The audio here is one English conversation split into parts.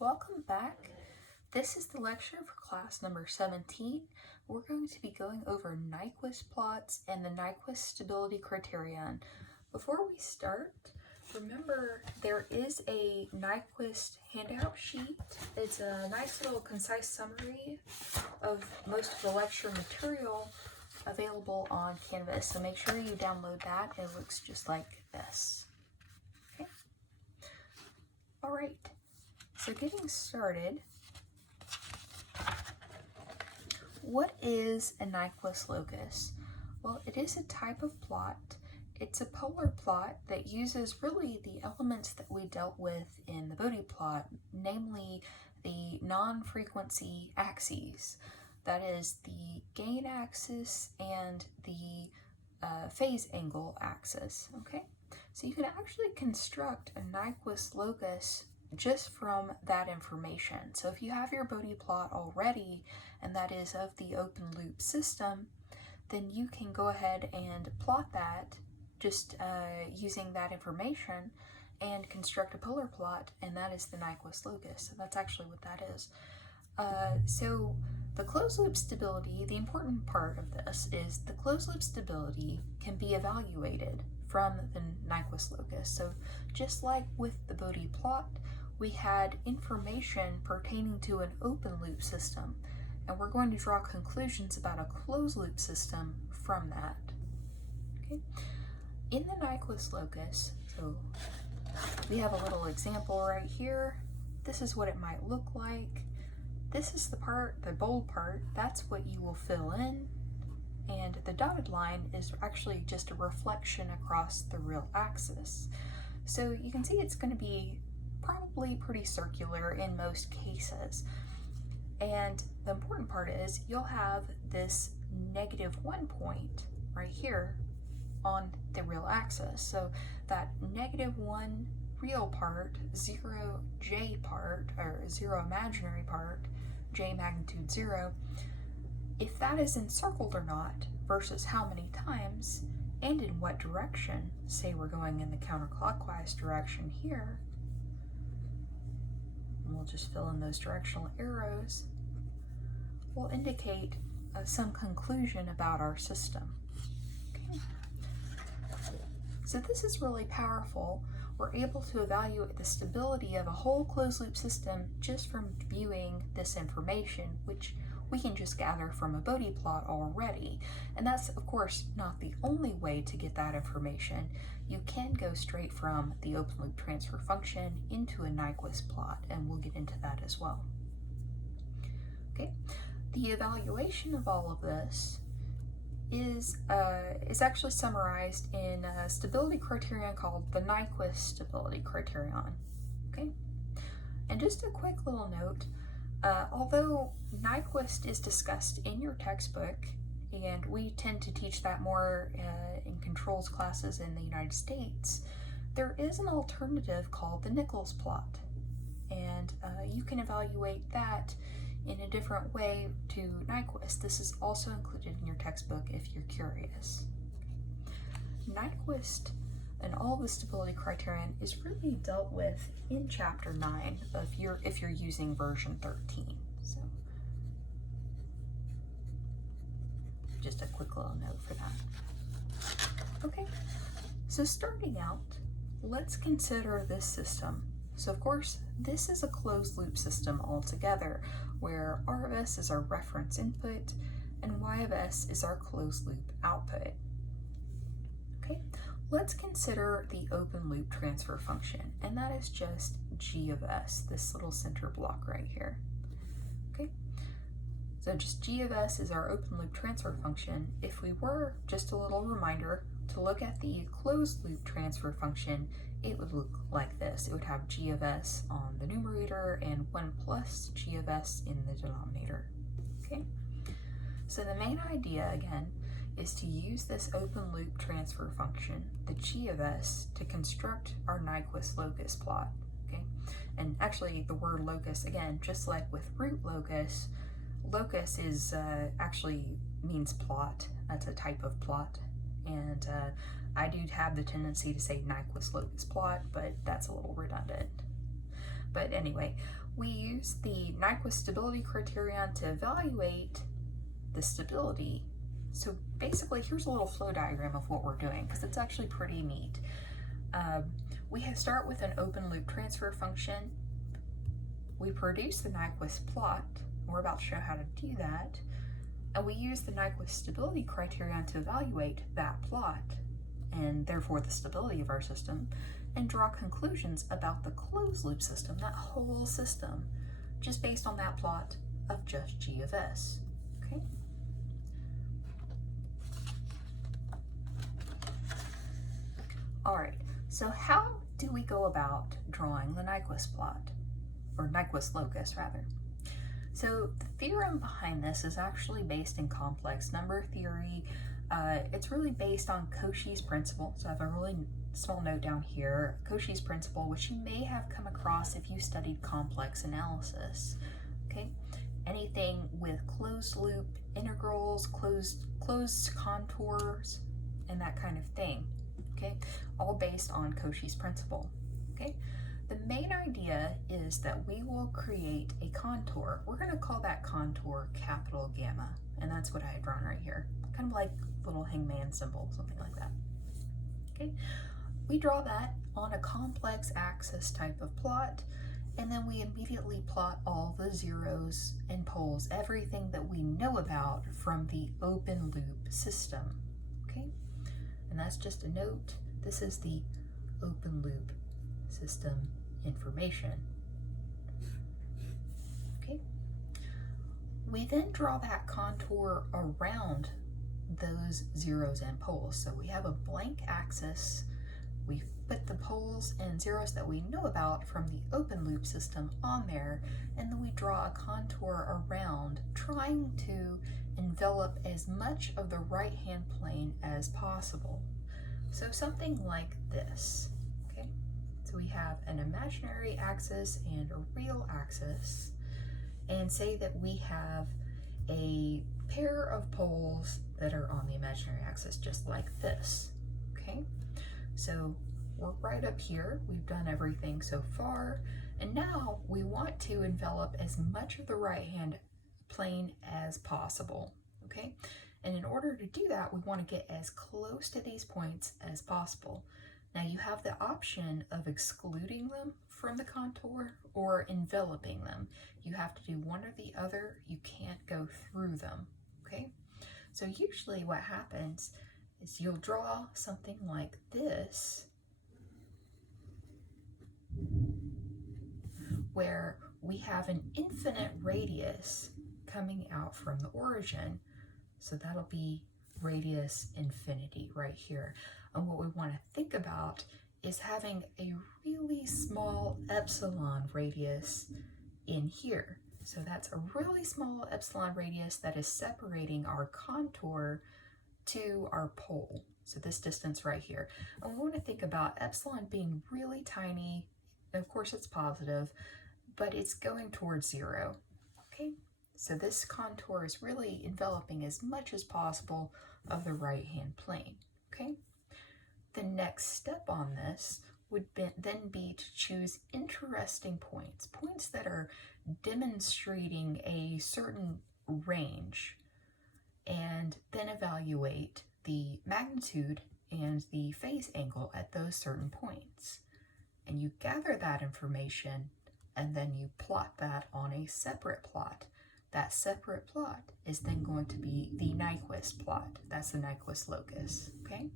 Welcome back. This is the lecture for class number 17. We're going to be going over Nyquist plots and the Nyquist stability criterion. Before we start, remember there is a Nyquist handout sheet. It's a nice little concise summary of most of the lecture material available on Canvas. So make sure you download that. It looks just like this. Okay. All right. So getting started, what is a Nyquist locus? Well, it is a type of plot. It's a polar plot that uses really the elements that we dealt with in the Bode plot, namely the non-frequency axes. That is the gain axis and the phase angle axis, okay? So you can actually construct a Nyquist locus just from that information. So if you have your Bode plot already, and that is of the open loop system, then you can go ahead and plot that just using that information and construct a polar plot, and that is the Nyquist locus. So that's actually what that is. So the closed loop stability, the important part of this is the closed loop stability can be evaluated from the Nyquist locus. So just like with the Bode plot, we had information pertaining to an open loop system, and we're going to draw conclusions about a closed loop system from that. Okay. In the Nyquist locus, so we have a little example right here. This is what it might look like. This is the part, the bold part, that's what you will fill in, and the dotted line is actually just a reflection across the real axis. So you can see it's going to be probably pretty circular in most cases. And the important part is you'll have this -1 point right here on the real axis. So that -1 real part, 0 j part, or 0 imaginary part, j magnitude 0, if that is encircled or not versus how many times and in what direction, say we're going in the counterclockwise direction here, and we'll just fill in those directional arrows, will indicate some conclusion about our system. Okay. So this is really powerful. We're able to evaluate the stability of a whole closed loop system just from viewing this information, which we can just gather from a Bode plot already. And that's, of course, not the only way to get that information. You can go straight from the open loop transfer function into a Nyquist plot, and we'll get into that as well. Okay, the evaluation of all of this is actually summarized in a stability criterion called the Nyquist stability criterion. Okay, and just a quick little note, although Nyquist is discussed in your textbook, and we tend to teach that more in controls classes in the United States, there is an alternative called the Nichols Plot, and you can evaluate that in a different way to Nyquist. This is also included in your textbook if you're curious. Nyquist and all the stability criterion is really dealt with in chapter 9 if you're using version 13. So just a quick little note for that. Okay, so starting out, let's consider this system. So of course, this is a closed loop system altogether, where R of S is our reference input and Y of S is our closed loop output. Okay, let's consider the open loop transfer function, and that is just G of S, this little center block right here. Okay, so just G of S is our open loop transfer function. If we were, just a little reminder, to look at the closed loop transfer function, it would look like this. It would have G of S on the numerator and 1 plus G of S in the denominator. Okay, so the main idea, again, is to use this open loop transfer function, the G of S, to construct our Nyquist locus plot. Okay, and actually the word locus, again, just like with root locus, locus is actually means plot. That's a type of plot, and I do have the tendency to say Nyquist locus plot, but that's a little redundant. But anyway, we use the Nyquist stability criterion to evaluate the stability. So basically, here's a little flow diagram of what we're doing, because it's actually pretty neat. We start with an open loop transfer function. We produce the Nyquist plot. We're about to show how to do that. And we use the Nyquist stability criterion to evaluate that plot, and therefore the stability of our system, and draw conclusions about the closed loop system, that whole system, just based on that plot of just G of S. Okay? All right, so how do we go about drawing the Nyquist plot, or Nyquist locus rather? So the theorem behind this is actually based in complex number theory. It's really based on Cauchy's principle. So I have a really small note down here, Cauchy's principle, which you may have come across if you studied complex analysis. Okay, anything with closed loop integrals, closed contours, and that kind of thing. Okay, all based on Cauchy's principle. Okay. The main idea is that we will create a contour. We're going to call that contour capital gamma, and that's what I had drawn right here. Kind of like a little hangman symbol, something like that. Okay, we draw that on a complex axis type of plot, and then we immediately plot all the zeros and poles, everything that we know about from the open loop system. Okay, and that's just a note. This is the open loop system information. Okay. We then draw that contour around those zeros and poles. So we have a blank axis. We put the poles and zeros that we know about from the open loop system on there, and then we draw a contour around, trying to envelop as much of the right-hand plane as possible. So something like this. So we have an imaginary axis and a real axis, and say that we have a pair of poles that are on the imaginary axis, just like this. Okay, so we're right up here. We've done everything so far, and now we want to envelop as much of the right-hand plane as possible. Okay, and in order to do that, we want to get as close to these points as possible. Now you have the option of excluding them from the contour or enveloping them. You have to do one or the other. You can't go through them, okay? So usually what happens is you'll draw something like this, where we have an infinite radius coming out from the origin. So that'll be radius infinity right here. And what we want to think about is having a really small epsilon radius in here. So that's a really small epsilon radius that is separating our contour to our pole. So this distance right here. And we want to think about epsilon being really tiny. Of course it's positive, but it's going towards 0. Okay, so this contour is really enveloping as much as possible of the right-hand plane. Okay. The next step on this would then be to choose interesting points, points that are demonstrating a certain range, and then evaluate the magnitude and the phase angle at those certain points. And you gather that information, and then you plot that on a separate plot. That separate plot is then going to be the Nyquist plot. That's the Nyquist locus, okay?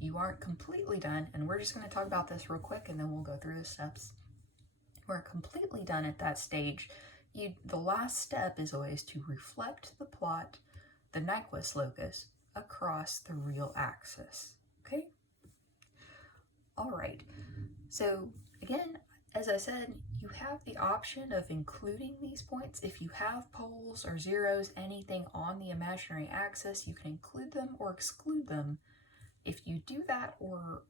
You aren't completely done, and we're just going to talk about this real quick, and then we'll go through the steps. We're completely done at that stage. The last step is always to reflect the plot, the Nyquist locus, across the real axis, okay? All right, so again, as I said, you have the option of including these points. If you have poles or zeros, anything on the imaginary axis, you can include them or exclude them. If you do that, or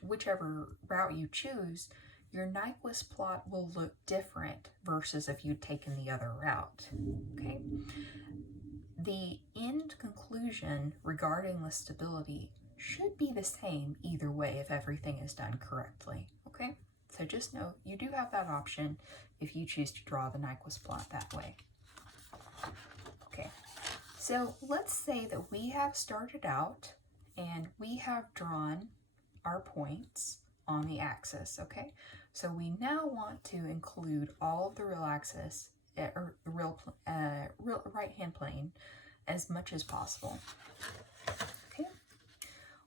whichever route you choose, your Nyquist plot will look different versus if you'd taken the other route, okay? The end conclusion regarding the stability should be the same either way if everything is done correctly, okay? So just know you do have that option if you choose to draw the Nyquist plot that way. Okay, so let's say that we have started out and we have drawn our points on the axis, okay? So we now want to include all of the real axis, or the real right-hand plane as much as possible. Okay.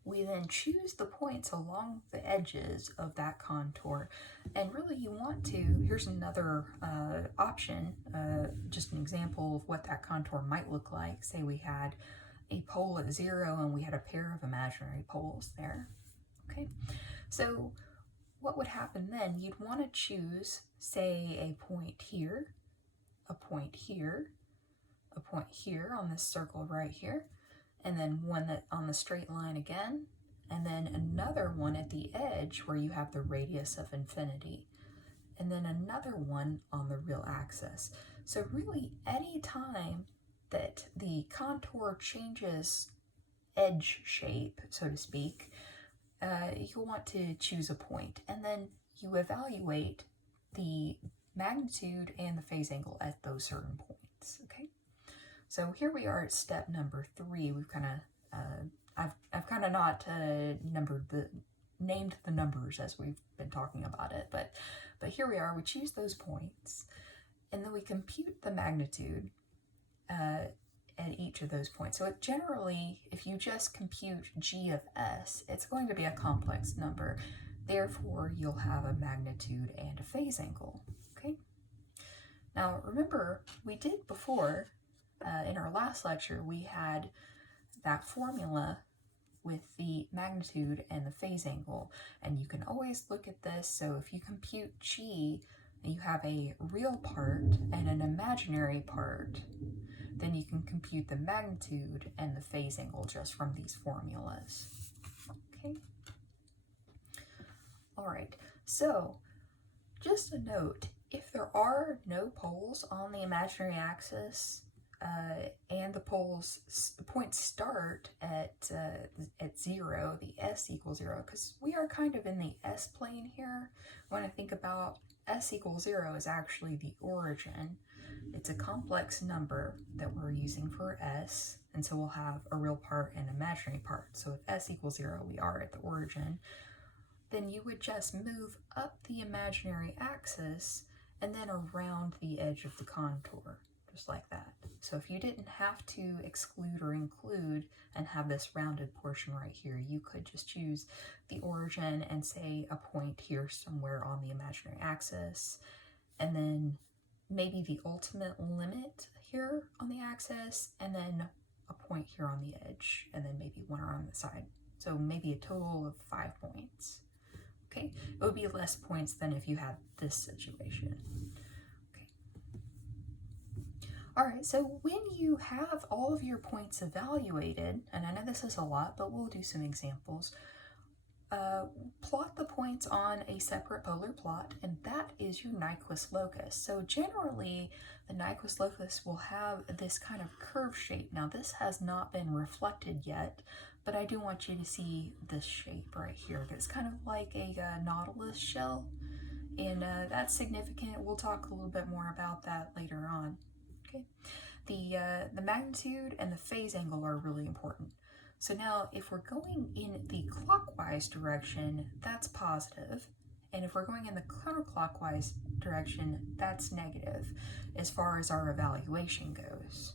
We then choose the points along the edges of that contour, and really you want to, here's another option, just an example of what that contour might look like. Say we had a pole at 0 and we had a pair of imaginary poles there. Okay, so what would happen then? You'd want to choose, say, a point here, a point here, a point here on this circle right here, and then one that on the straight line again, and then another one at the edge where you have the radius of infinity, and then another one on the real axis. So really, any time that the contour changes edge shape, so to speak, you'll want to choose a point, and then you evaluate the magnitude and the phase angle at those certain points. Okay, so here we are at step number 3. We've kind of I've kind of not named the numbers as we've been talking about it, but here we are. We choose those points, and then we compute the magnitude at each of those points. So generally, if you just compute g of s, it's going to be a complex number. Therefore, you'll have a magnitude and a phase angle. Okay. Now, remember, we did before, in our last lecture, we had that formula with the magnitude and the phase angle, and you can always look at this. So if you compute g, and you have a real part and an imaginary part, then you can compute the magnitude and the phase angle just from these formulas. Okay. All right, so just a note, if there are no poles on the imaginary axis, and the points start at 0, the s equals 0, because we are kind of in the s plane here. When I think about s equals 0 is actually the origin. It's a complex number that we're using for s, and so we'll have a real part and imaginary part. So if s equals 0, we are at the origin. Then you would just move up the imaginary axis and then around the edge of the contour, just like that. So if you didn't have to exclude or include and have this rounded portion right here, you could just choose the origin and say a point here somewhere on the imaginary axis, and then maybe the ultimate limit here on the axis, and then a point here on the edge, and then maybe one around the side. So maybe a total of 5 points. Okay, it would be less points than if you had this situation. Okay. All right, so when you have all of your points evaluated, and I know this is a lot, but we'll do some examples, plot the points on a separate polar plot, and that is your Nyquist locus. So generally, the Nyquist locus will have this kind of curve shape. Now, this has not been reflected yet, but I do want you to see this shape right here. That's kind of like a nautilus shell, and that's significant. We'll talk a little bit more about that later on. Okay, the magnitude and the phase angle are really important. So now if we're going in the clockwise direction, that's positive. And if we're going in the counterclockwise direction, that's negative as far as our evaluation goes.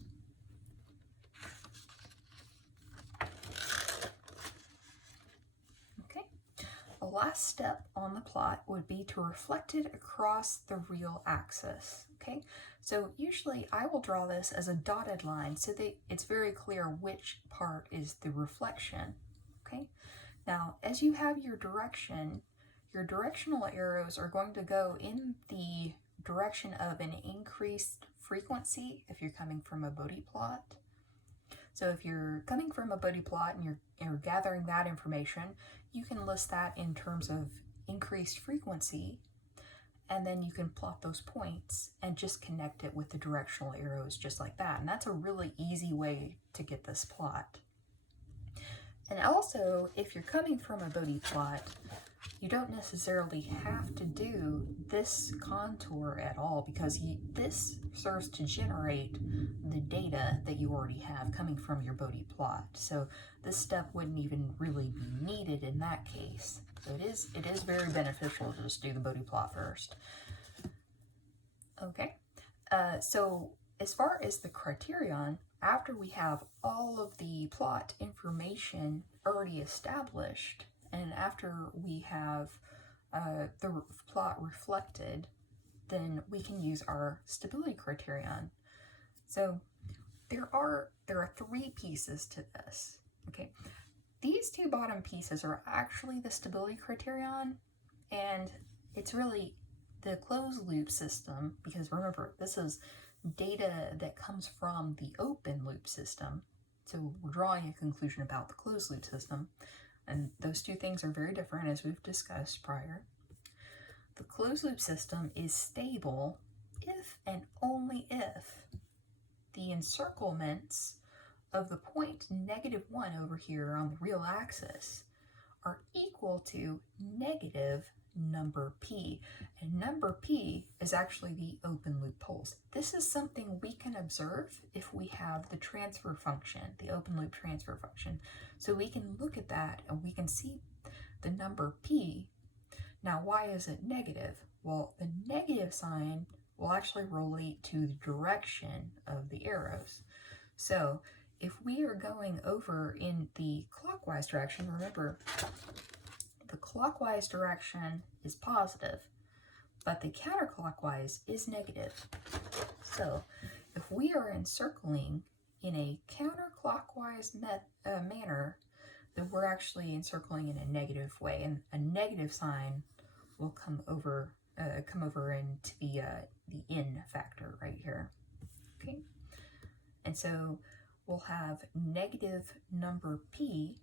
Okay, the last step on the plot would be to reflect it across the real axis. Okay, so usually I will draw this as a dotted line so that it's very clear which part is the reflection. Okay, now as you have your direction, your directional arrows are going to go in the direction of an increased frequency if you're coming from a Bodhi plot. So if you're coming from a Bodhi plot and you're gathering that information, you can list that in terms of increased frequency, and then you can plot those points and just connect it with the directional arrows just like that. And that's a really easy way to get this plot. And also, if you're coming from a Bodhi plot, you don't necessarily have to do this contour at all, because this serves to generate the data that you already have coming from your Bodhi plot. So this step wouldn't even really be needed in that case. So it is very beneficial to just do the Bodhi plot first. Okay, so as far as the criterion, after we have all of the plot information already established, and after we have the plot reflected, then we can use our stability criterion. So there are 3 pieces to this. Okay, these 2 bottom pieces are actually the stability criterion, and it's really the closed loop system, because remember, this is data that comes from the open loop system. So we're drawing a conclusion about the closed loop system, and those 2 things are very different, as we've discussed prior. The closed loop system is stable if and only if the encirclements of the point -1 over here on the real axis are equal to negative number p, and number p is actually the open loop poles. This is something we can observe if we have the transfer function, the open loop transfer function. So we can look at that and we can see the number p. Now, why is it negative? Well, the negative sign will actually relate to the direction of the arrows. So if we are going over in the clockwise direction, remember, the clockwise direction is positive, but the counterclockwise is negative. So if we are encircling in a counterclockwise manner, then we're actually encircling in a negative way, and a negative sign will come over into the in factor right here. Okay, and so we'll have negative number p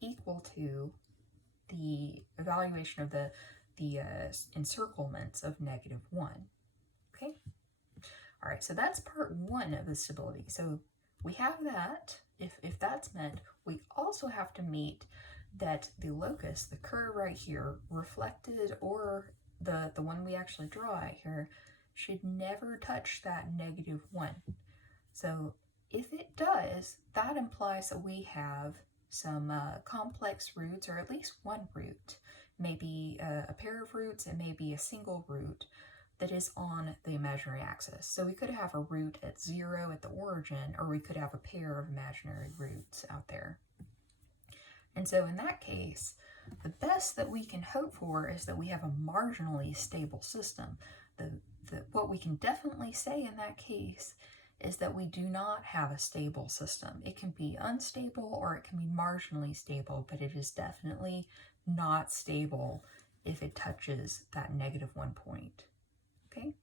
equal to the evaluation of the encirclements of -1. Okay, all right, so that's part 1 of the stability. So we have that. If that's met, we also have to meet that the locus, the curve right here, reflected, or the one we actually draw out here, should never touch that -1. So if it does, that implies that we have some complex roots, or at least one root, maybe a pair of roots, and maybe a single root that is on the imaginary axis. So we could have a root at 0 at the origin, or we could have a pair of imaginary roots out there. And so in that case, the best that we can hope for is that we have a marginally stable system. What we can definitely say in that case is that we do not have a stable system. It can be unstable or it can be marginally stable, but it is definitely not stable if it touches that -1 point. Okay?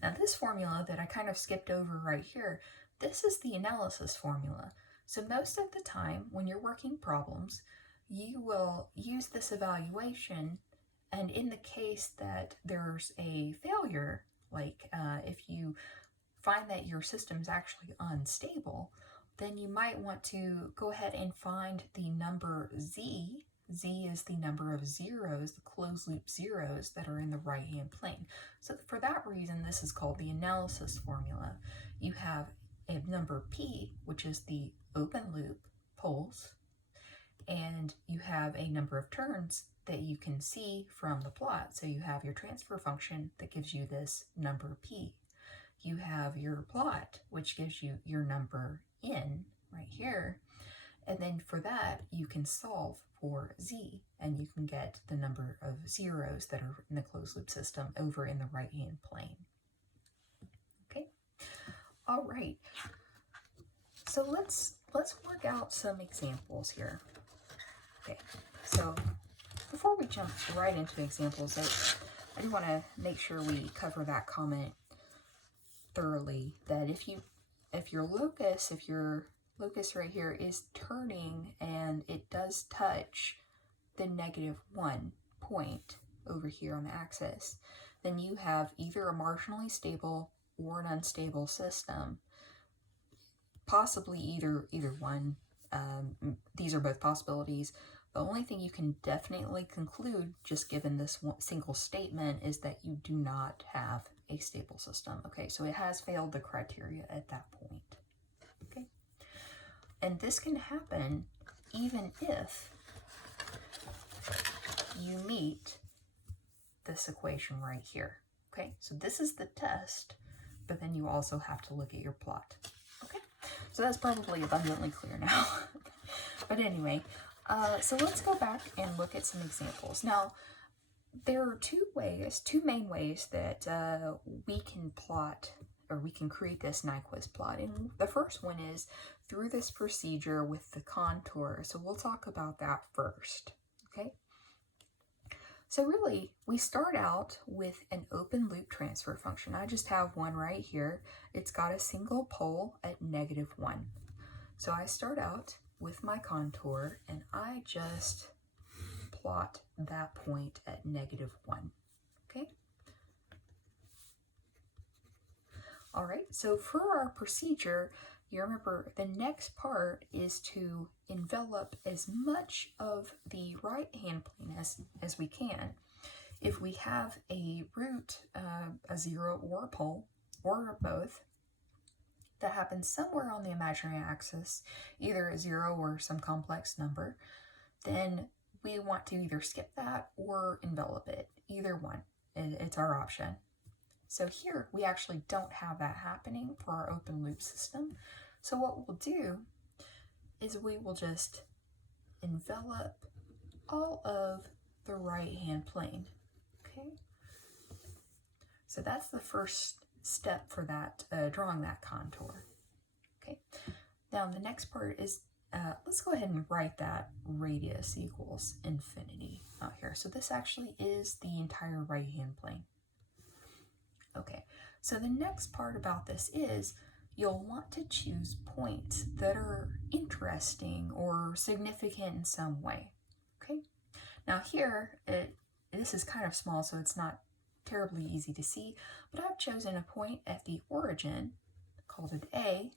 Now this formula that I kind of skipped over right here, this is the analysis formula. So most of the time when you're working problems, you will use this evaluation, and in the case that there's a failure, like if you find that your system is actually unstable, then you might want to go ahead and find the number z. Z is the number of zeros, the closed loop zeros that are in the right-hand plane. So for that reason, this is called the analysis formula. You have a number p, which is the open loop poles, and you have a number of turns that you can see from the plot. So you have your transfer function that gives you this number p. You have your plot, which gives you your number n right here. And then for that, you can solve for z, and you can get the number of zeros that are in the closed loop system over in the right-hand plane. Okay, all right. So let's work out some examples here. Okay, so before we jump right into examples, I do want to make sure we cover that comment thoroughly, that if your locus right here is turning and it does touch the -1 point over here on the axis, then you have either a marginally stable or an unstable system, possibly either one. These are both possibilities, The only thing you can definitely conclude, just given this one single statement, is that you do not have a stable system. Okay, so it has failed the criteria at that point. Okay, and this can happen even if you meet this equation right here. Okay, so this is the test, but then you also have to look at your plot. Okay, so that's probably abundantly clear now. But anyway, so let's go back and look at some examples. Now, there are two main ways that we can plot, or we can create this Nyquist plot. And the first one is through this procedure with the contour. So we'll talk about that first, okay? So really, we start out with an open loop transfer function. I just have one right here. It's got a single pole at -1. So I start out with my contour, and I just plot that point at -1, okay? All right, so for our procedure, you remember the next part is to envelop as much of the right-hand plane as we can. If we have a root, a 0 or a pole, or both, that happens somewhere on the imaginary axis, either a 0 or some complex number, then we want to either skip that or envelop it, either one. It's our option. So here we actually don't have that happening for our open loop system. So what we'll do is we will just envelop all of the right-hand plane, okay? So that's the first step for that, drawing that contour, okay? Now the next part is, let's go ahead and write that radius equals infinity out here. So this actually is the entire right-hand plane. Okay, so the next part about this is you'll want to choose points that are interesting or significant in some way, okay? Now here, this is kind of small, so it's not terribly easy to see, but I've chosen a point at the origin, called it a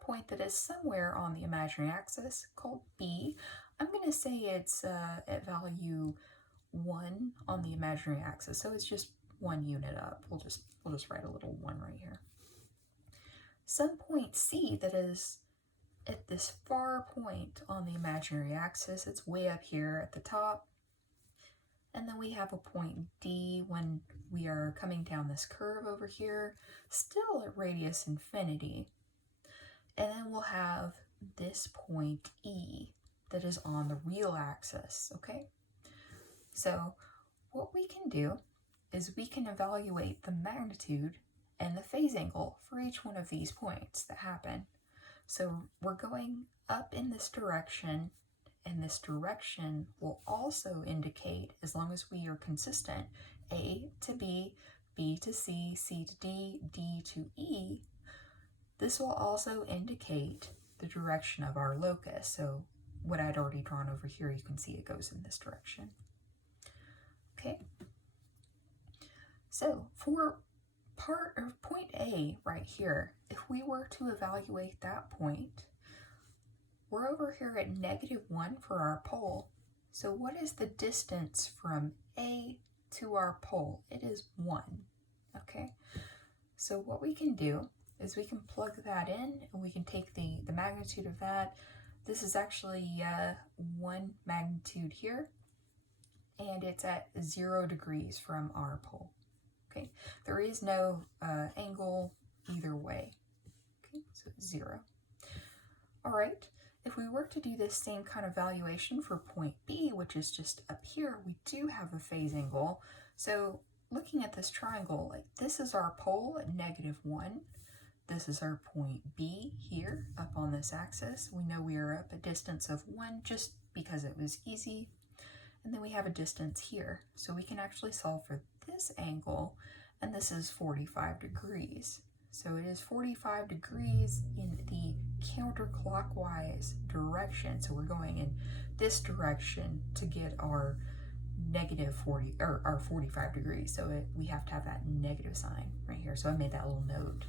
point that is somewhere on the imaginary axis, called B. I'm going to say it's at value 1 on the imaginary axis, so it's just 1 unit up. We'll just write a little 1 right here. Some point C that is at this far point on the imaginary axis. It's way up here at the top. And then we have a point D when we are coming down this curve over here, still at radius infinity. And then we'll have this point E that is on the real axis, okay? So what we can do is we can evaluate the magnitude and the phase angle for each one of these points that happen. So we're going up in this direction, and this direction will also indicate, as long as we are consistent, A to B, B to C, C to D, D to E. This will also indicate the direction of our locus. So what I'd already drawn over here, you can see it goes in this direction. Okay. So for point A right here, if we were to evaluate that point, we're over here at -1 for our pole. So what is the distance from A to our pole? It is 1, okay? So what we can do is we can plug that in, and we can take the magnitude of that. This is actually 1 magnitude here, and it's at 0 degrees from our pole. Okay, there is no angle either way. Okay, so 0. All right, if we were to do this same kind of valuation for point B, which is just up here, we do have a phase angle. So looking at this triangle, like this is our pole at -1. This is our point B here up on this axis. We know we are up a distance of 1 just because it was easy. And then we have a distance here. So we can actually solve for this angle, and this is 45 degrees. So it is 45 degrees in the counterclockwise direction. So we're going in this direction to get our -40 or our 45 degrees. So we have to have that negative sign right here. So I made that little note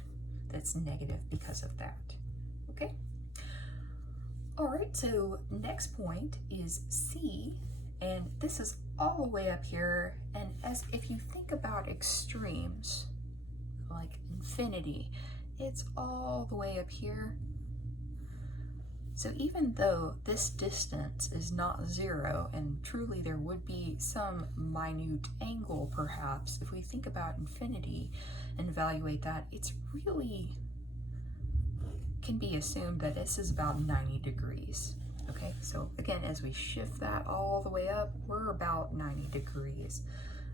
that's negative because of that. Okay. All right, so next point is C, and this is all the way up here. And as if you think about extremes, like infinity, it's all the way up here. So even though this distance is not 0, and truly there would be some minute angle perhaps, if we think about infinity and evaluate that, it's really can be assumed that this is about 90 degrees. Okay, so again, as we shift that all the way up, we're about 90 degrees.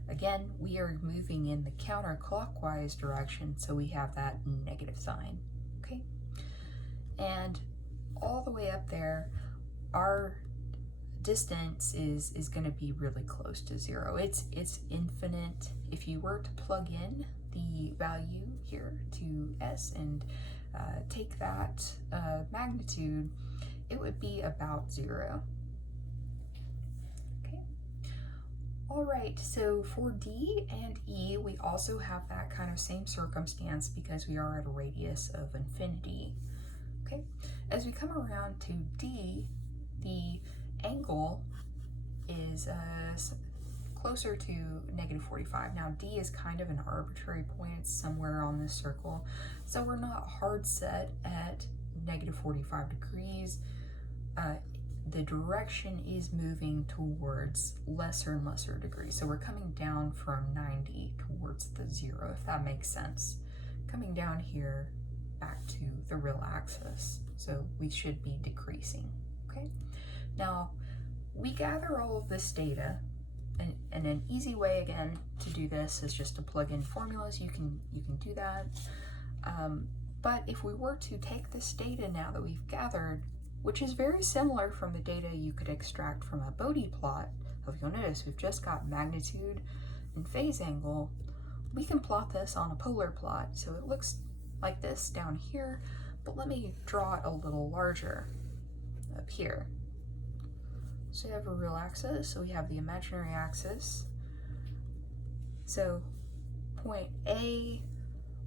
Again, we are moving in the counterclockwise direction, so we have that negative sign. Okay, and all the way up there, our distance is going to be really close to 0. It's infinite. If you were to plug in the value here to S and take that magnitude, it would be about 0. Okay. All right, so for D and E, we also have that kind of same circumstance because we are at a radius of infinity. Okay, as we come around to D, the angle is closer to -45. Now D is kind of an arbitrary point, it's somewhere on this circle, so we're not hard set at -45 degrees. The direction is moving towards lesser and lesser degrees, so we're coming down from 90 towards the 0, if that makes sense. Coming down here back to the real axis, so we should be decreasing. Okay, now we gather all of this data, and an easy way again to do this is just to plug in formulas. You can do that, but if we were to take this data now that we've gathered, which is very similar from the data you could extract from a Bode plot, if you'll notice we've just got magnitude and phase angle, we can plot this on a polar plot, so it looks like this down here, but let me draw it a little larger up here. So we have a real axis, so we have the imaginary axis. So point A,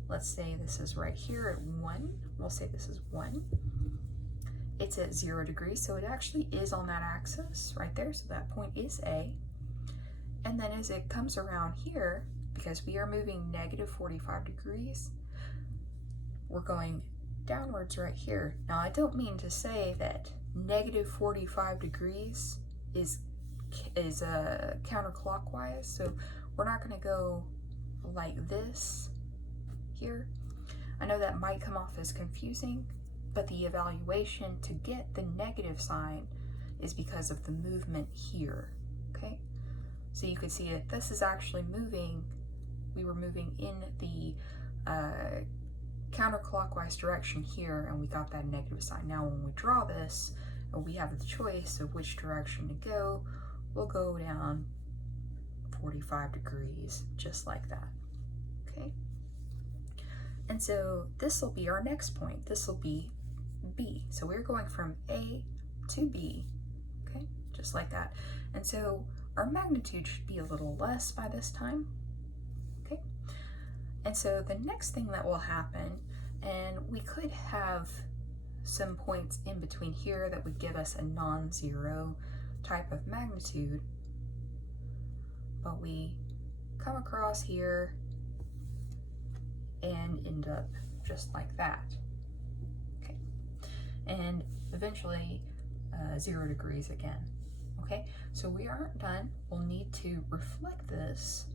let's say this is right here at 1, we'll say this is 1. It's at 0 degrees, so it actually is on that axis right there, so that point is A. And then as it comes around here, because we are moving -45 degrees, we're going downwards right here. Now I don't mean to say that -45 degrees is counterclockwise, so we're not going to go like this here. I know that might come off as confusing, but the evaluation to get the negative sign is because of the movement here. Okay, so you can see that this is actually moving. We were moving in the counterclockwise direction here, and we got that negative sign. Now when we draw this, we have the choice of which direction to go. We'll go down 45 degrees, just like that. Okay, and so this will be our next point. This will be B. So we're going from A to B, okay, just like that. And so our magnitude should be a little less by this time. Okay, and so the next thing that will happen, and we could have some points in between here that would give us a non-zero type of magnitude, but we come across here and end up just like that. Okay, and eventually 0 degrees again. Okay, so we aren't done. We'll need to reflect this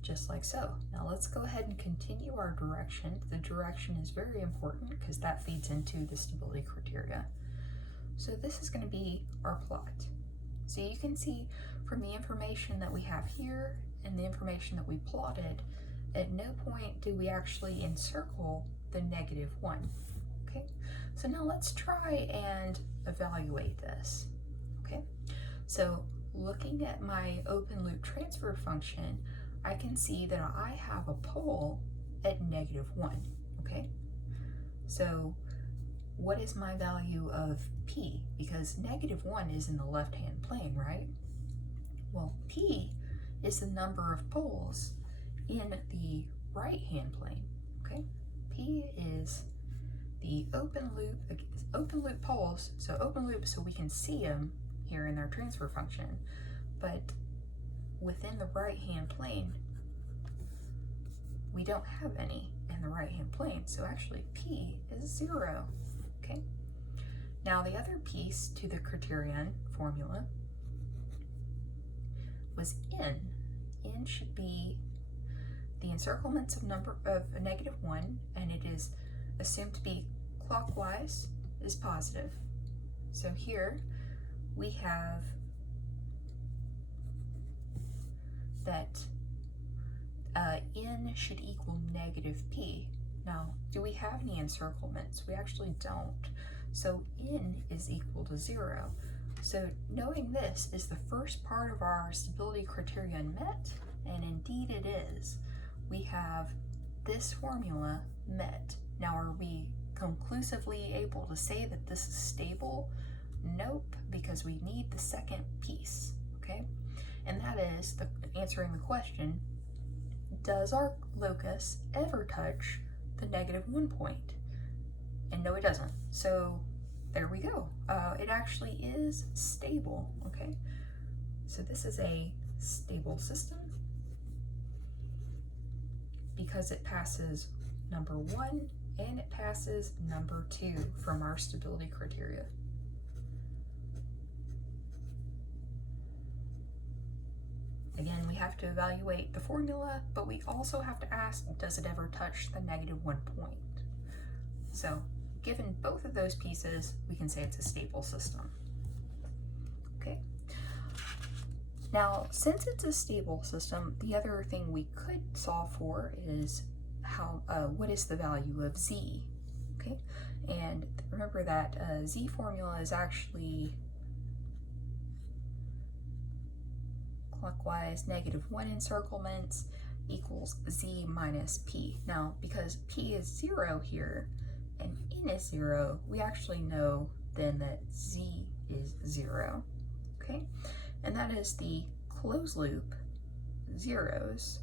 just like so. Now let's go ahead and continue our direction. The direction is very important because that feeds into the stability criteria. So this is going to be our plot. So you can see from the information that we have here and the information that we plotted, at no point do we actually encircle the -1. Okay, so now let's try and evaluate this. Okay, so looking at my open loop transfer function, I can see that I have a pole at -1. Okay, so what is my value of P? Because -1 is in the left-hand plane, right? Well, P is the number of poles in the right-hand plane. Okay, P is the open loop poles, so open loop so we can see them here in their transfer function, but within the right-hand plane, we don't have any in the right-hand plane, so actually P is 0, okay? Now the other piece to the Criterion formula was N. N should be the encirclements of a -1, and it is assumed to be clockwise is positive. So here we have that N should equal -P. Now, do we have any encirclements? We actually don't. So N is equal to 0. So knowing this, is the first part of our stability criterion met? And indeed it is. We have this formula met. Now, are we conclusively able to say that this is stable? Nope, because we need the second piece, okay? And that is answering the question, does our locus ever touch the -1 point? And no, it doesn't. So there we go. It actually is stable, okay? So this is a stable system because it passes number 1 and it passes number 2 from our stability criteria. Again, we have to evaluate the formula, but we also have to ask, does it ever touch the -1 point? So, given both of those pieces, we can say it's a stable system. Okay. Now, since it's a stable system, the other thing we could solve for is what is the value of Z? Okay, and remember that Z formula is actually clockwise -1 encirclements equals Z minus P. Now, because P is 0 here and N is 0, we actually know then that Z is 0, okay? And that is the closed loop zeros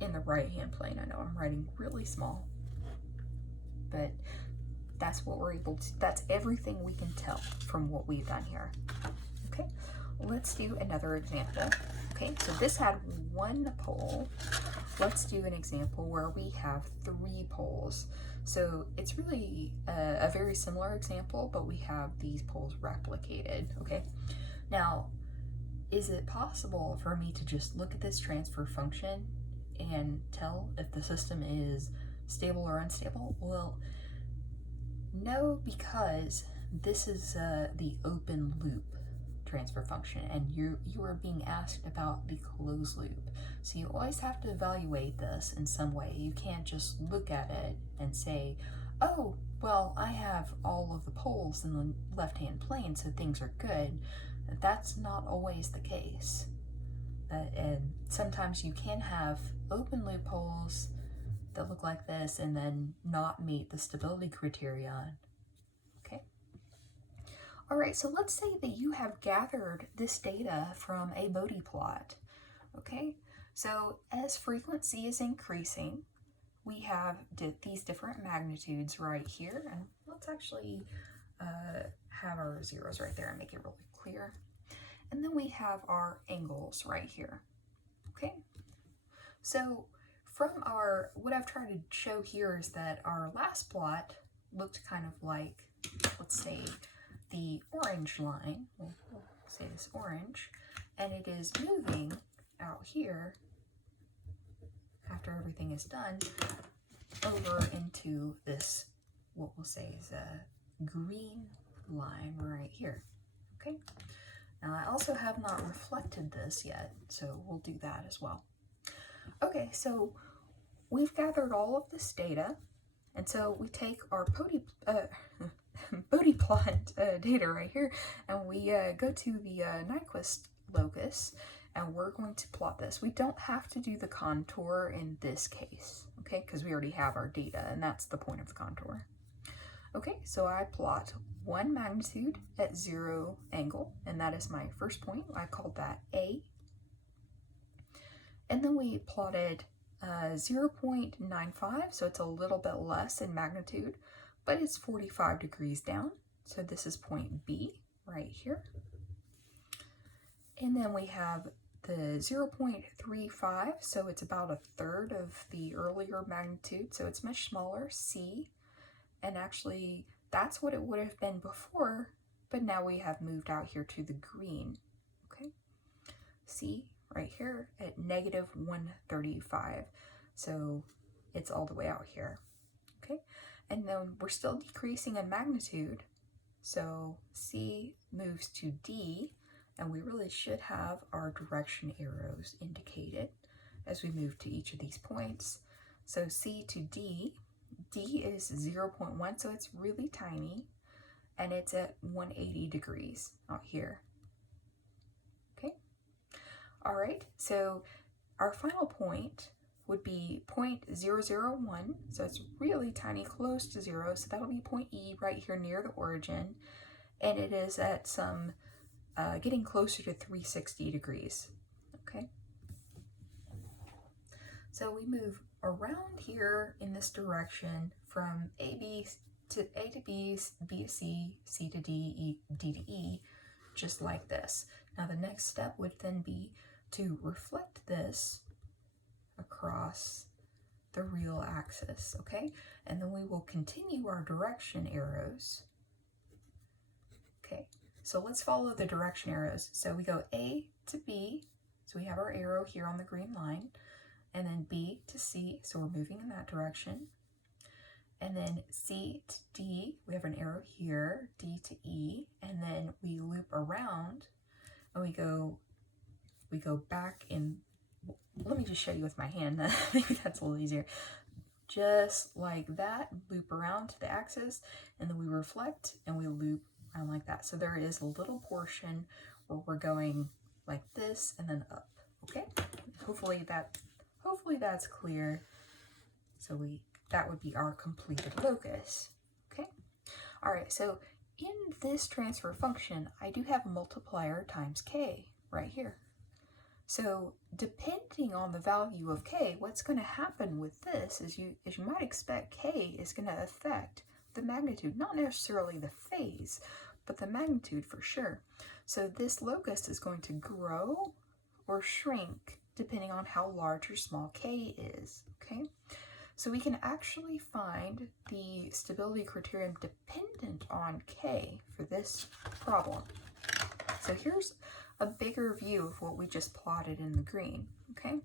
in the right-hand plane. I know I'm writing really small, but that's what we're able to, that's everything we can tell from what we've done here, okay? Let's do another example. Okay, so this had 1 pole. Let's do an example where we have 3 poles. So it's really a very similar example, but we have these poles replicated, okay? Now, is it possible for me to just look at this transfer function and tell if the system is stable or unstable? Well, no, because this is the open loop transfer function, and you are being asked about the closed loop. So you always have to evaluate this in some way. You can't just look at it and say, oh, well, I have all of the poles in the left-hand plane, so things are good. That's not always the case. And sometimes you can have open loop poles that look like this and then not meet the stability criterion. Okay. All right, so let's say that you have gathered this data from a Bode plot. Okay, so as frequency is increasing, we have these different magnitudes right here, and let's actually have our zeros right there and make it really clear. And then we have our angles right here. Okay, so from what I've tried to show here is that our last plot looked kind of like, let's say, the orange line. We'll say this orange, and it is moving out here after everything is done over into this, what we'll say is a green line right here. Okay, now I also have not reflected this yet, so we'll do that as well. Okay, so we've gathered all of this data, and so we take our Bode plot data right here, and we go to the Nyquist locus, and we're going to plot this. We don't have to do the contour in this case, okay, because we already have our data, and that's the point of the contour. Okay, so I plot 1 magnitude at 0 angle, and that is my first point. I called that A. And then we plotted 0.95, so it's a little bit less in magnitude, but it's 45 degrees down. So this is point B right here. And then we have the 0.35, so it's about a third of the earlier magnitude, so it's much smaller, C. And actually, that's what it would have been before, but now we have moved out here to the green, okay? C right here at negative 135, so it's all the way out here, okay? And then we're still decreasing in magnitude, so C moves to D, and we really should have our direction arrows indicated as we move to each of these points. So C to D, D is 0.1, so it's really tiny, and it's at 180 degrees out here. Okay? All right, so our final point would be 0.001, so it's really tiny, close to 0, so that'll be point E right here near the origin, and it is at some getting closer to 360 degrees, okay? So we move around here in this direction from A to B, B to C, C to D, D to E, just like this. Now the next step would then be to reflect this across the real axis, okay? And then we will continue our direction arrows. Okay, so let's follow the direction arrows. So we go A to B, so we have our arrow here on the green line, and then B to C, so we're moving in that direction. And then C to D, we have an arrow here, D to E, and then we loop around, and we go back in. Let me just show you with my hand, maybe that's a little easier. Just like that, loop around to the axis, and then we reflect and we loop around like that. So there is a little portion where we're going like this and then up, okay? Hopefully that's clear. So that would be our completed locus, okay? All right, so in this transfer function, I do have a multiplier times k right here. So depending on the value of k, what's going to happen with this is you might expect, k is going to affect the magnitude, not necessarily the phase, but the magnitude for sure. So this locus is going to grow or shrink depending on how large or small k is, okay? So we can actually find the stability criterion dependent on k for this problem. So here's a bigger view of what we just plotted in the green, okay?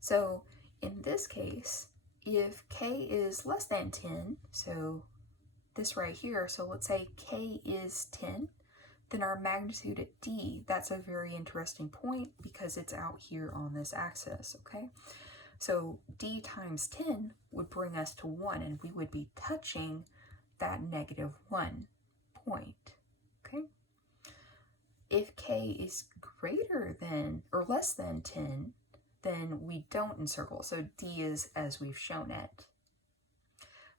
So in this case, if k is less than 10, so this right here, so let's say k is 10, then our magnitude at D, that's a very interesting point because it's out here on this axis, okay? So D times 10 would bring us to 1, and we would be touching that -1 point, okay? If k is greater than or less than 10, then we don't encircle, so D is as we've shown it.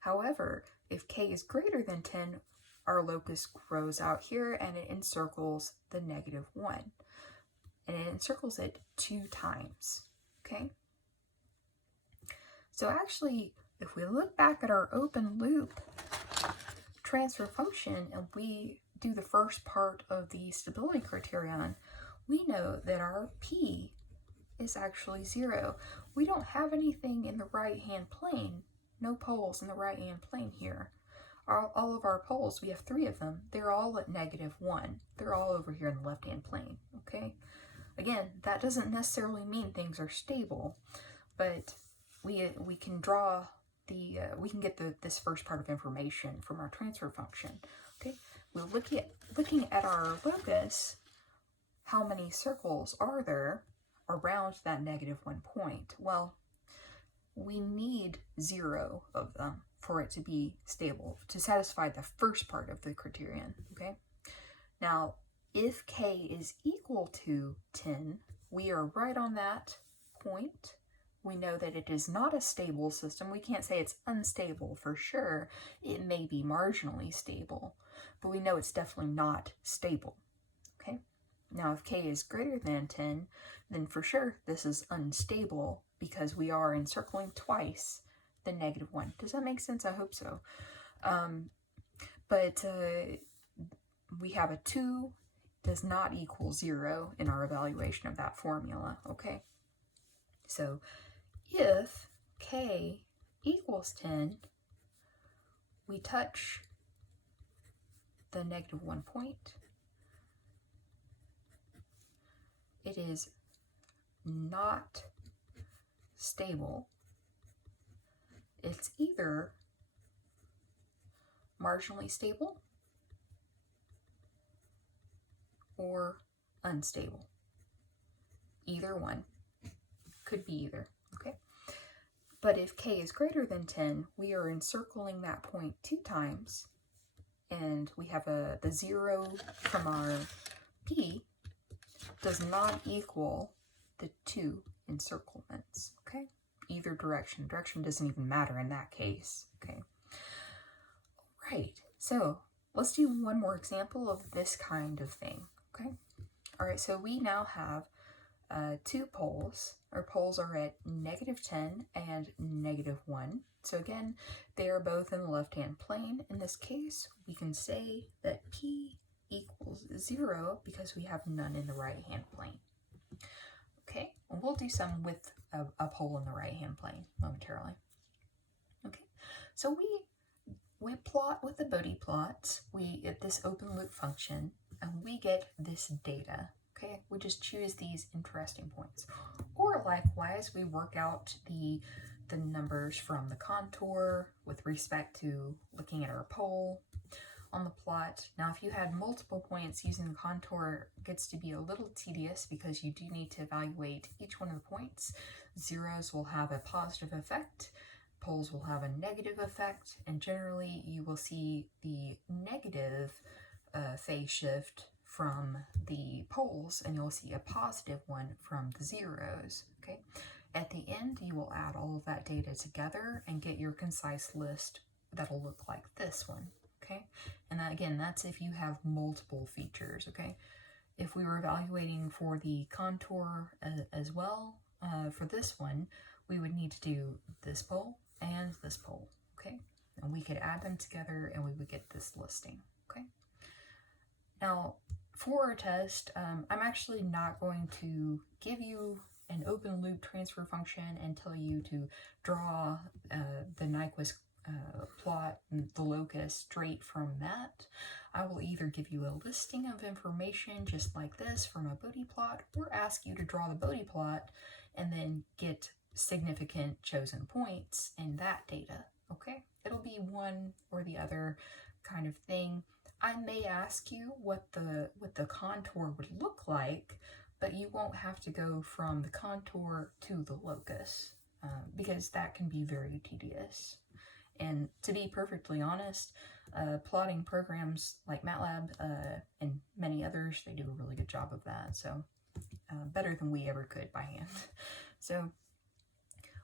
However, if k is greater than 10, our locus grows out here and it encircles the -1. And it encircles it 2 times, okay? So actually, if we look back at our open loop transfer function and we do the first part of the stability criterion, we know that our P is actually 0. We don't have anything in the right-hand plane, no poles in the right-hand plane here. All of our poles, we have 3 of them, they're all at -1. They're all over here in the left-hand plane, okay? Again, that doesn't necessarily mean things are stable, but we can draw the, we can get this first part of information from our transfer function, okay? We're looking at our locus, how many circles are there around that -1 point? Well, we need 0 of them for it to be stable, to satisfy the first part of the criterion, okay? Now, if k is equal to 10, we are right on that point. We know that it is not a stable system. We can't say it's unstable for sure. It may be marginally stable, but we know it's definitely not stable, okay? Now, if k is greater than 10, then for sure this is unstable because we are encircling twice the -1. Does that make sense? I hope so. But we have a 2 does not equal 0 in our evaluation of that formula, okay? So if k equals 10, we touch the -1 point. It is not stable. It's either marginally stable or unstable. Either one. Could be either, okay? But if k is greater than 10, we are encircling that point 2 times, and we have the 0 from our p does not equal the 2 encirclements, okay? Either direction. Direction doesn't even matter in that case, okay? Right, so let's do one more example of this kind of thing, okay? All right, so we now have 2 poles. Our poles are at -10 and -1. So again, they are both in the left-hand plane. In this case, we can say that P equals 0 because we have none in the right-hand plane. Okay, and we'll do some with a pole in the right-hand plane momentarily. Okay, so we plot with the Bodie plot. We get this open loop function, and we get this data. Okay, we just choose these interesting points. Or likewise, we work out the numbers from the contour with respect to looking at our pole on the plot. Now, if you had multiple points, using the contour gets to be a little tedious because you do need to evaluate each one of the points. Zeros will have a positive effect, poles will have a negative effect, and generally you will see the negative phase shift from the poles, and you'll see a positive one from the zeros, okay? At the end, you will add all of that data together and get your concise list that'll look like this one, okay? And that, again, that's if you have multiple features, okay? If we were evaluating for the contour as well, for this one, we would need to do this pole and this pole, okay? And we could add them together and we would get this listing, okay? Now, for our test, I'm actually not going to give you an open loop transfer function and tell you to draw the Nyquist plot, the locus, straight from that. I will either give you a listing of information just like this from a Bodie plot, or ask you to draw the Bodie plot and then get significant chosen points in that data, okay? It'll be one or the other kind of thing. I may ask you what the contour would look like, but you won't have to go from the contour to the locus because that can be very tedious. And to be perfectly honest, plotting programs like MATLAB and many others, they do a really good job of that. So better than we ever could by hand. So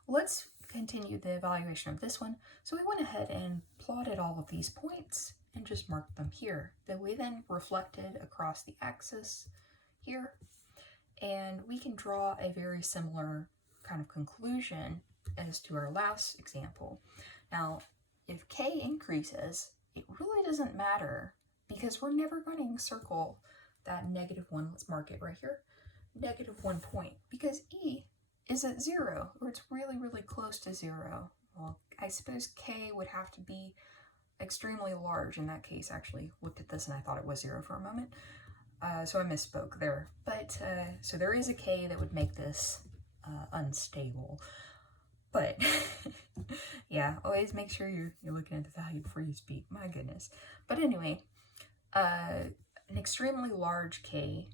let's continue the evaluation of this one. So we went ahead and plotted all of these points and just marked them here. That we then reflected across the axis here, and we can draw a very similar kind of conclusion as to our last example. Now, if k increases, it really doesn't matter because we're never going to encircle that -1. Let's mark it right here, -1 point, because e is at 0, or it's really, really close to 0. Well, I suppose k would have to be extremely large in that case. Actually looked at this and I thought it was 0 for a moment, so I misspoke there. But so there is a k that would make this unstable, but yeah, always make sure you're looking at the value before you speak, my goodness. But anyway, an extremely large k,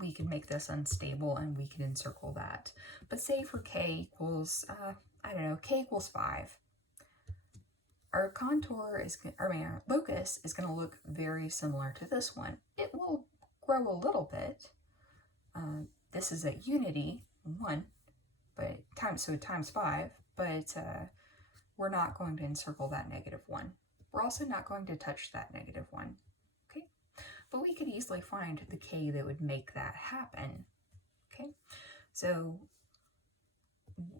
we could make this unstable and we could encircle that. But say for k equals I don't know, k equals 5. Our contour is, our locus is going to look very similar to this one. It will grow a little bit. This is at unity 1, but times 5, but we're not going to encircle that -1. We're also not going to touch that -1. Okay, but we could easily find the k that would make that happen. Okay, so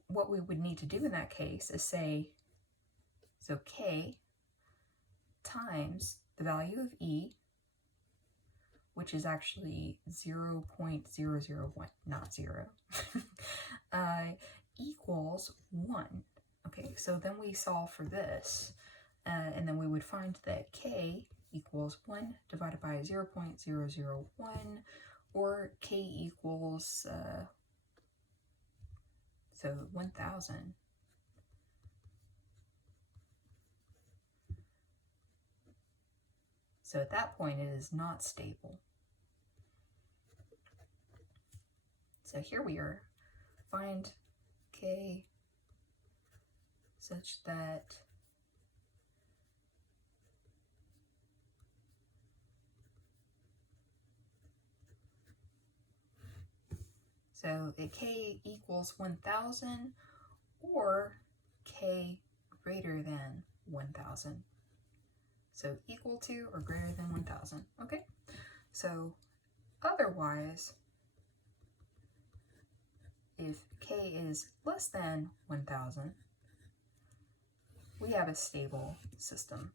what we would need to do in that case is say So k times the value of e, which is actually 0.001, not 0, equals 1. Okay, so then we solve for this, and then we would find that k equals 1 divided by 0.001, or k equals, so 1,000. So at that point, it is not stable. So here we are, find k such that so k equals 1,000 or k greater than 1,000. So equal to or greater than 1,000. Okay, so otherwise, if k is less than 1,000, we have a stable system.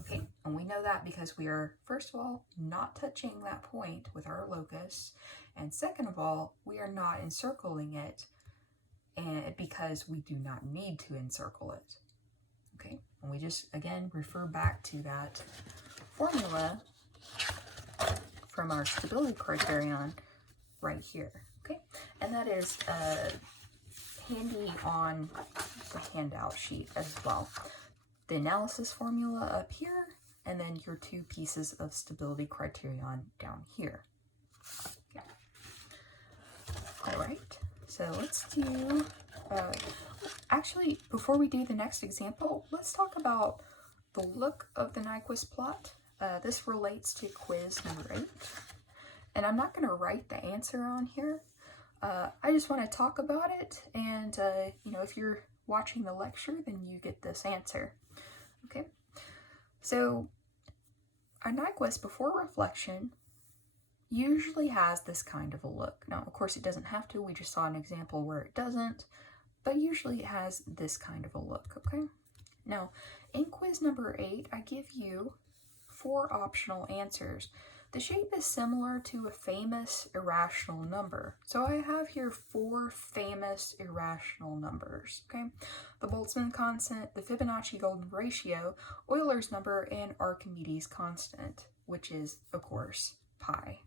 Okay, and we know that because we are, first of all, not touching that point with our locus, and second of all, we are not encircling it, and because we do not need to encircle it. Okay, and we just, again, refer back to that formula from our stability criterion right here. Okay, and that is handy on the handout sheet as well. The analysis formula up here, and then your 2 pieces of stability criterion down here. Okay. All right, so let's do, actually, before we do the next example, let's talk about the look of the Nyquist plot. This relates to quiz number 8, and I'm not going to write the answer on here. I just want to talk about it, and you know, if you're watching the lecture, then you get this answer. Okay, so a Nyquist before reflection usually has this kind of a look. Now, of course, it doesn't have to. We just saw an example where it doesn't, but usually it has this kind of a look. Okay, now in quiz number 8, I give you 4 optional answers. The shape is similar to a famous irrational number. So I have here 4 famous irrational numbers, okay? The Boltzmann constant, the Fibonacci golden ratio, Euler's number, and Archimedes constant, which is, of course, pi.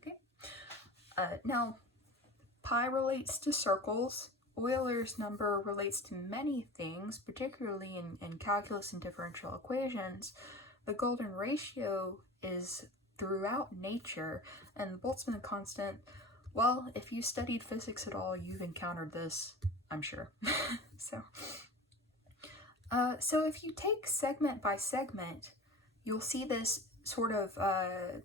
Okay. Now, pi relates to circles. Euler's number relates to many things, particularly in calculus and differential equations. The golden ratio is throughout nature, and the Boltzmann constant, well, if you studied physics at all, you've encountered this, I'm sure. So if you take segment by segment, you'll see this sort of a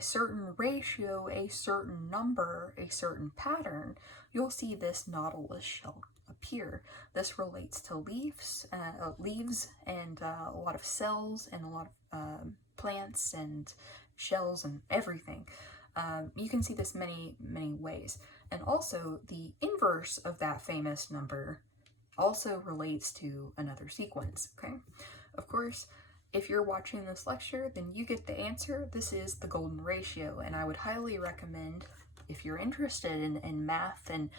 certain ratio, a certain number, a certain pattern. You'll see this nautilus shell appear. This relates to leaves and a lot of cells and a lot of plants and shells and everything. You can see this many ways. And also the inverse of that famous number also relates to another sequence. Okay, of course, if you're watching this lecture, then you get the answer. This is the golden ratio, and I would highly recommend, if you're interested in math and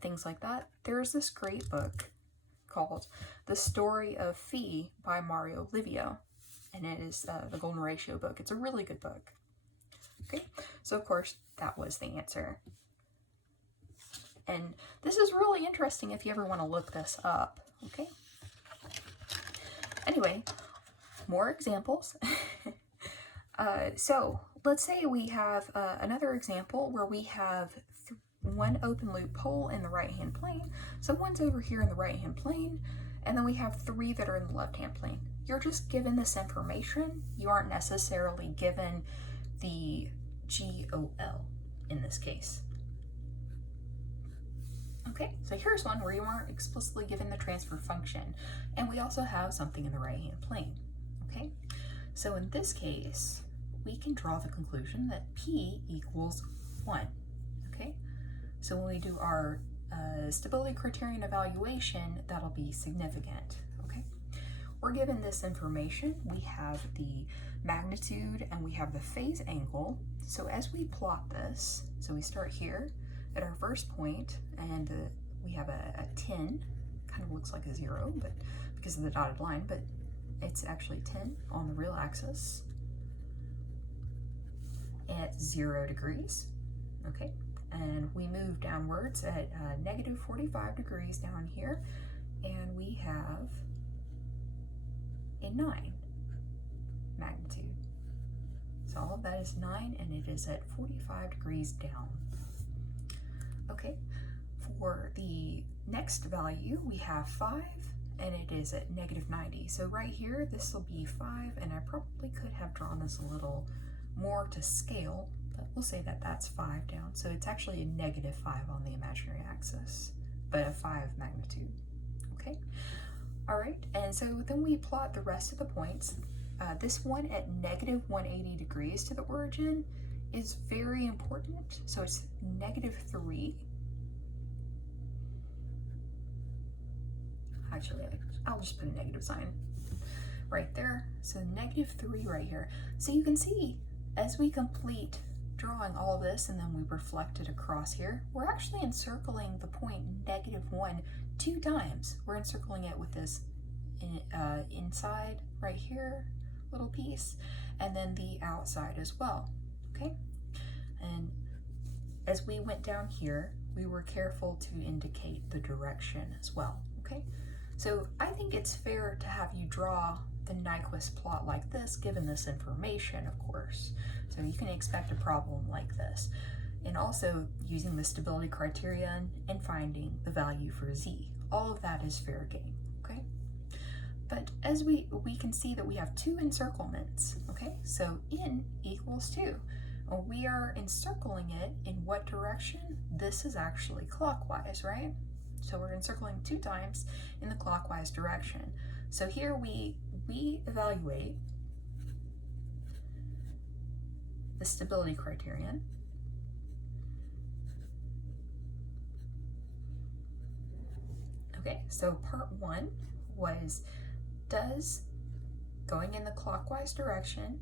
things like that, there's this great book called The Story of Phi by Mario Livio, and it is the golden ratio book. It's a really good book. Okay, so of course that was the answer. And this is really interesting if you ever want to look this up. Okay, anyway, more examples. So let's say we have another example where we have one open loop pole in the right hand plane. So one's over here in the right hand plane, and then we have 3 that are in the left hand plane. You're just given this information. You aren't necessarily given the GOL in this case. Okay, so here's one where you aren't explicitly given the transfer function, and we also have something in the right hand plane. Okay, so in this case, we can draw the conclusion that P equals 1. Okay, so when we do our stability criterion evaluation, that'll be significant. Okay, we're given this information. We have the magnitude and we have the phase angle. So as we plot this, so we start here at our first point, and we have a 10, kind of looks like a 0, but because of the dotted line, but it's actually 10 on the real axis at 0 degrees. Okay, and we move downwards at negative 45 degrees down here, and we have a 9 magnitude. So all of that is 9, and it is at 45 degrees down. Okay, for the next value, we have 5, and it is at negative 90. So right here, this will be 5, and I probably could have drawn this a little more to scale, but we'll say that that's 5 down. So it's actually a negative 5 on the imaginary axis, but a 5 magnitude. Okay, all right, and so then we plot the rest of the points. This one at negative 180 degrees to the origin is very important. So it's negative 3. Actually, I'll just put a negative sign right there. So negative 3 right here. So you can see as we complete drawing all of this and then we reflect it across here, we're actually encircling the point negative 1 2 times. We're encircling it with this inside right here little piece, and then the outside as well. Okay, and as we went down here, we were careful to indicate the direction as well. Okay, so I think it's fair to have you draw the Nyquist plot like this, given this information, of course. So you can expect a problem like this, and also using the stability criterion and finding the value for z. All of that is fair game. Okay, but as we can see that we have 2 encirclements. Okay, so in equals 2. Well, we are encircling it in what direction? This is actually clockwise, right? So we're encircling 2 times in the clockwise direction. So here we evaluate the stability criterion. Okay, so part 1 was, does going in the clockwise direction,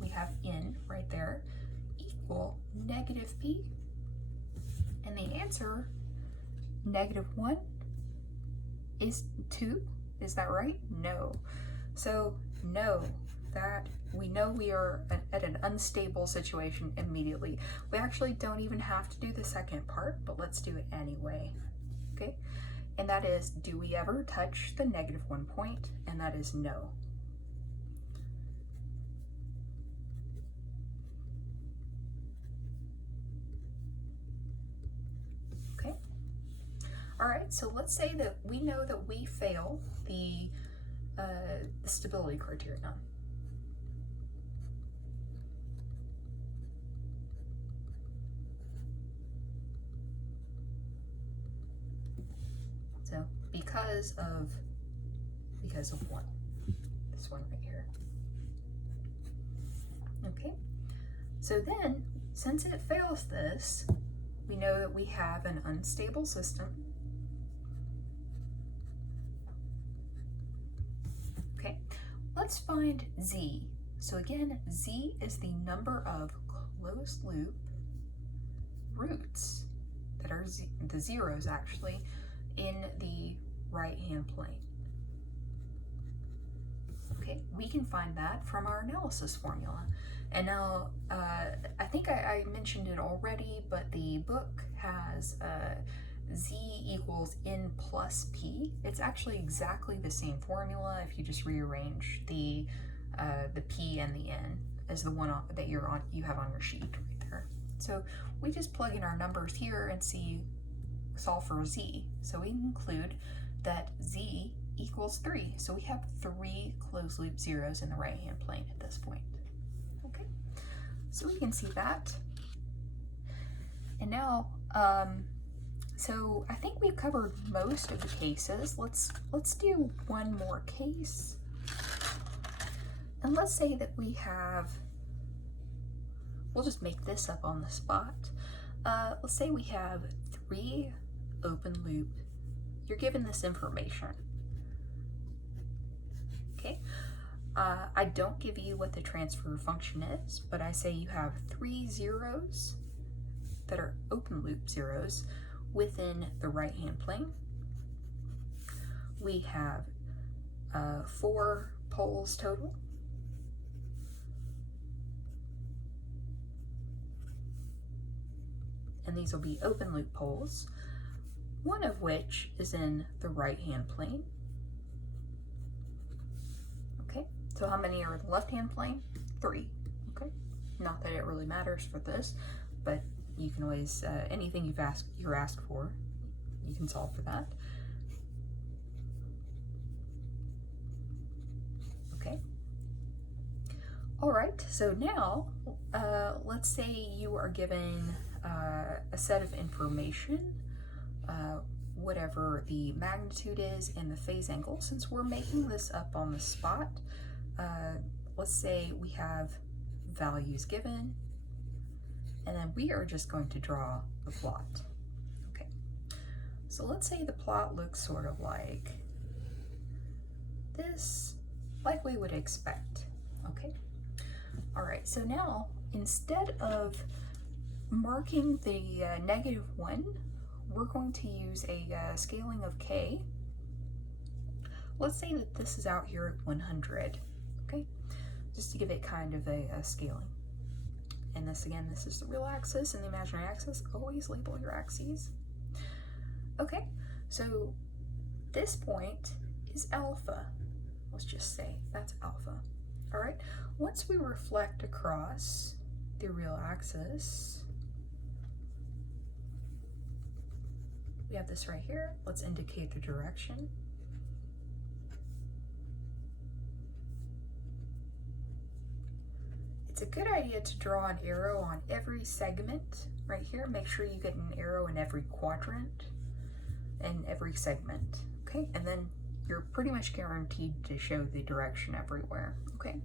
we have in right there, equal negative p? And the answer, negative 1 is 2. Is that right? No. So no, that we know we are at an unstable situation immediately. We actually don't even have to do the second part, but let's do it anyway. Okay, and that is, do we ever touch the negative 1 point? And that is no. Okay, all right, so let's say that we know that we fail the stability criterion. So because of 1, this one right here. Okay, so then since it fails this, we know that we have an unstable system. Okay, let's find z. So again, z is the number of closed loop roots that are the zeros actually in the right hand plane. Okay, we can find that from our analysis formula. And now, I think I mentioned it already, but the book has z equals n plus p. It's actually exactly the same formula if you just rearrange the p and the n as the one that you have on your sheet right there. So we just plug in our numbers here and solve for z. So we conclude that z equals 3. So we have 3 closed loop zeros in the right hand plane at this point. Okay, so we can see that. And now, so I think we've covered most of the cases. Let's do one more case. And let's say that we have, we'll just make this up on the spot. Let's say we have 3 open loop, you're given this information. Okay, I don't give you what the transfer function is, but I say you have 3 zeros that are open loop zeros within the right-hand plane. We have 4 poles total. And these will be open loop poles, one of which is in the right-hand plane. Okay, so how many are in the left-hand plane? 3. Okay, not that it really matters for this, but you can always, anything you're asked for, you can solve for that. Okay. All right, so now let's say you are given a set of information, whatever the magnitude is and the phase angle. Since we're making this up on the spot, let's say we have values given, and then we are just going to draw the plot. Okay, so let's say the plot looks sort of like this, like we would expect. Okay, all right, so now instead of marking the -1, we're going to use a scaling of k. Let's say that this is out here at 100, okay? Just to give it kind of a scaling. And this, again, this is the real axis and the imaginary axis. Always label your axes. Okay, so this point is alpha. Let's just say that's alpha. All right, once we reflect across the real axis, we have this right here. Let's indicate the direction. It's a good idea to draw an arrow on every segment right here. Make sure you get an arrow in every quadrant and every segment, okay? And then you're pretty much guaranteed to show the direction everywhere, okay?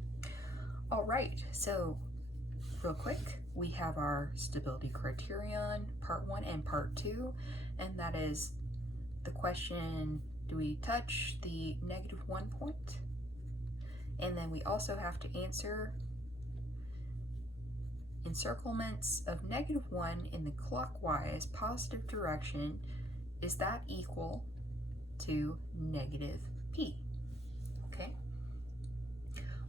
All right, so real quick, we have our stability criterion, part 1 and part 2, and that is the question, do we touch the -1 point? And then we also have to answer encirclements of -1 in the clockwise positive direction, is that equal to -p? Okay.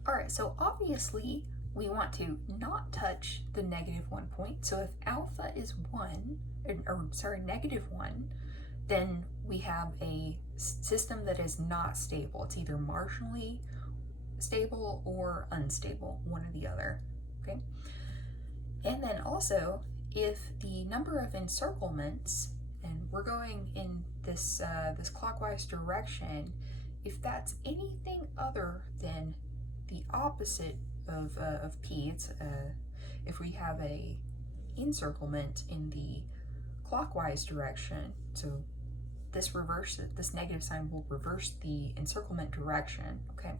All right, so obviously we want to not touch the -1 point. So if alpha is 1, or sorry, -1, then we have a system that is not stable. It's either marginally stable or unstable, one or the other, okay? And then also, if the number of encirclements, and we're going in this this clockwise direction, if that's anything other than the opposite of p, it's if we have a encirclement in the clockwise direction, so this negative sign will reverse the encirclement direction, okay?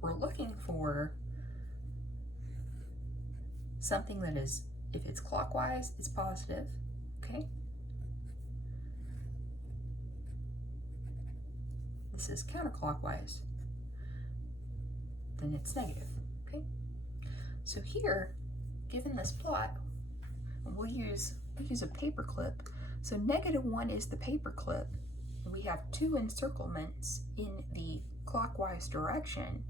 We're looking for something that is, if it's clockwise, it's positive, okay? This is counterclockwise, then it's negative, okay? So here, given this plot, we'll use a paper clip. So -1 is the paper clip, and we have 2 encirclements in the clockwise direction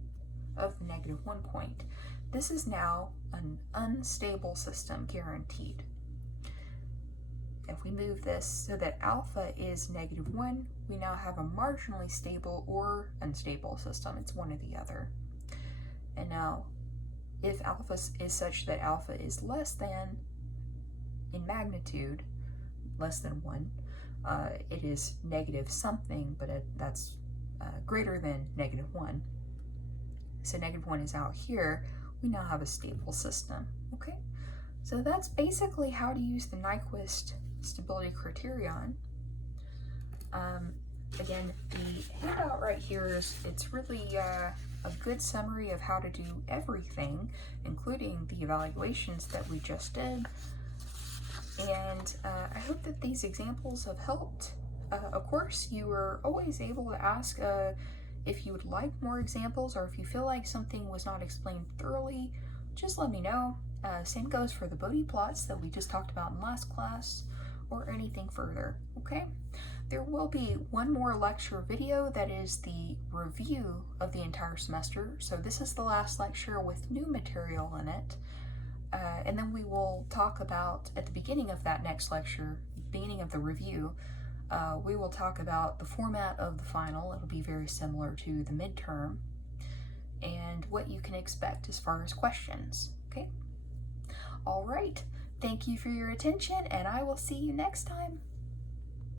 of the -1 point. This is now an unstable system, guaranteed. If we move this so that alpha is -1, we now have a marginally stable or unstable system. It's one or the other. And now, if alpha is such that alpha is less than, in magnitude, less than 1, it is negative something, but that's greater than -1. So -1 is out here. We now have a stable system, okay? So that's basically how to use the Nyquist stability criterion. Again, the handout right here it's really a good summary of how to do everything, including the evaluations that we just did. And I hope that these examples have helped. Of course, you are always able to ask if you would like more examples, or if you feel like something was not explained thoroughly, just let me know. Same goes for the Bodhi plots that we just talked about in last class, or anything further, okay? There will be one more lecture video that is the review of the entire semester. So this is the last lecture with new material in it. And then we will talk about, at the beginning of that next lecture, beginning of the review, we will talk about the format of the final. It'll be very similar to the midterm, and what you can expect as far as questions, okay? All right, thank you for your attention, and I will see you next time.